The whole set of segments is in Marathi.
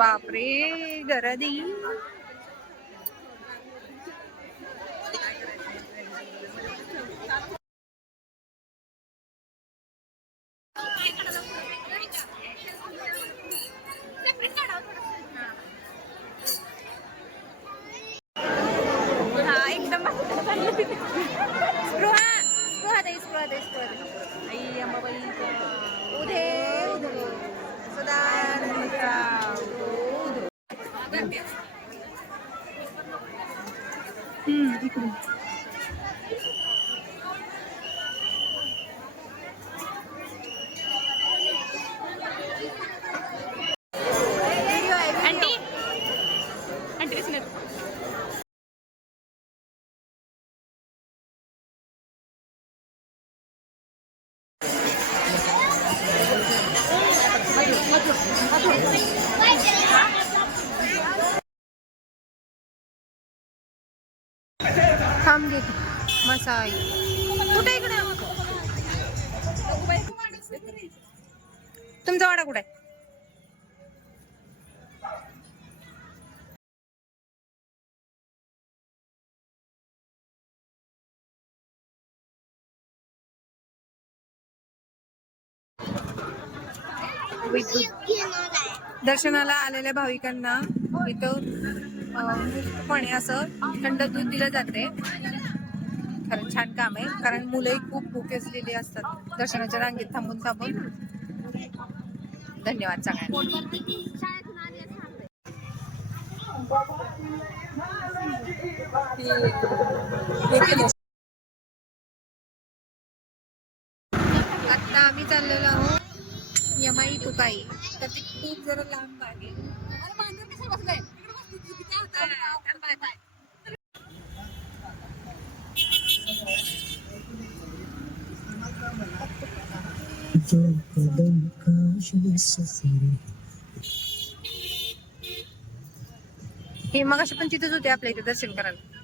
बापरे गरदी. स्पृहा स्पृहा दे स्पृहा दे स्पृहा दे आई अंबाबाई उधे उधे सदा हम्म इकडे आंटी आंटी घेते मसाई. कुठे इकडे? तुमचा वाडा कुठे दर्शनाला आलेल्या भाविकांना इथं मुक्तपणे असं थंड दूध दिलं जाते. खरं छान काम आहे. कारण मुलंही खूप भुके असलेली असतात. दर्शनाच्या रांगेत थांबून थांबून. धन्यवाद सगळ्यांना. आता आम्ही चाललेलो आहोत यमाई तुकाई. तर ती खूप जरा लांब आहे. हे मग असे पण तिथेच होते आपल्या इथे दर्शन करायला.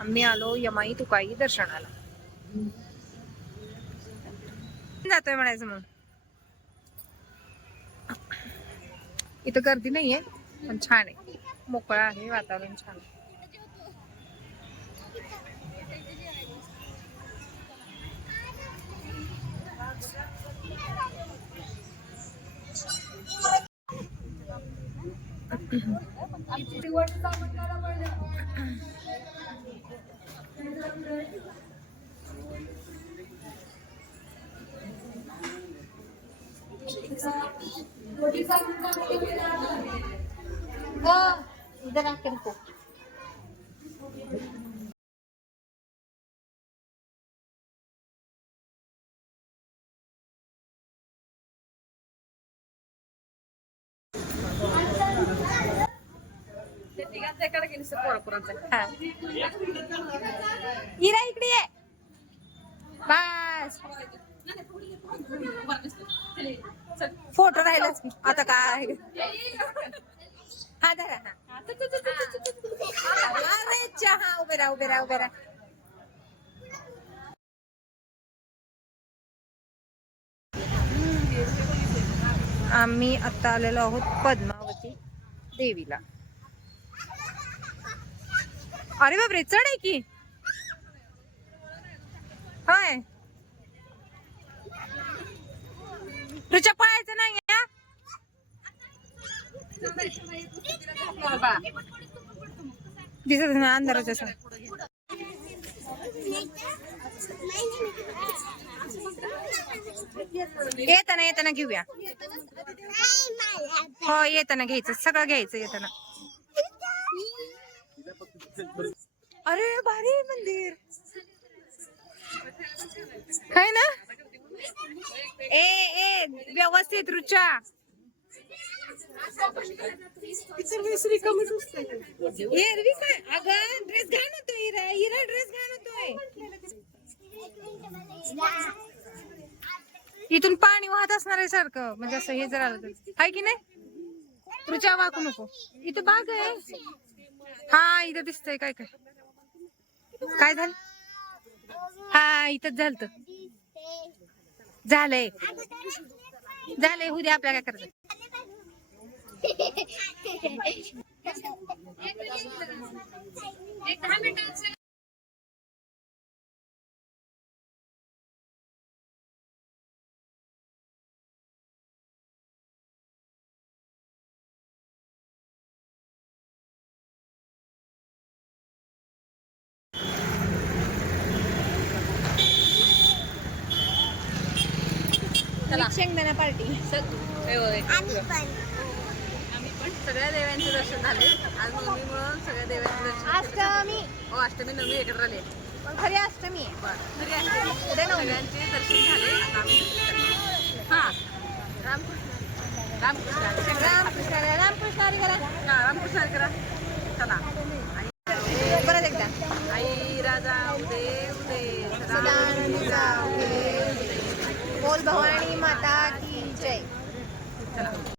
आम्ही आलो यमाई तुकाई दर्शनाला. जातोय म्हणायचं मग इथं गर्दी नाहीये पण छान आहे मोकळा आहे वातावरण छान आहे. इधर आके रुको हा. इरा इकडे ये बस Photo राहिलाच आता काय? हा धरा हा अरे चहा उभे राहा उभे राहा उभे राहा. आम्ही आता आलेलो आहोत पद्मावती देवीला. अरे बापरे चढ आहे की? तुझ्या पळायचं नाही दिसत ना अंधाराच्या येताना येताना घेऊया. हो येताना घ्यायचं सगळं घ्यायचं येताना. अरे भारी मंदिर. है ना? ए ए व्यवस्थित रुचा एरवी काय अगं ड्रेस घाण होतोय हिरा. हिरा ड्रेस घाण होतोय. इथून पाणी वाहत असणार आहे सारखं. म्हणजे असं हे जर आलं तर. हाय की नाही? रुचा वाकू नको. इथं बाग आहे. हा इथं दिसतंय काय काय? काय झालं? हा इथंच झालं झालंय. झालंय उद्या आपल्या काय करायचं? शेंगदाणा पार्टी. आम्ही पण सगळ्या देवांचे दर्शन झाले. आज नवमी म्हणून सगळ्या देवांचे दर्शन अष्टमी. हो अष्टमी नवमी एकत्र आले. खरी अष्टमी. उद्या नवमी. सगळ्यांचे दर्शन झाले. आता आम्ही हा. रामकृष्ण. रामकृष्ण. रामकृष्ण. रामकृष्ण हरी करा. हा, रामकृष्ण हरी करा. चला. परत एकदा. आई राजा उदे उदे सदानंद जाऊ दे. बोल भवानी माता की जय.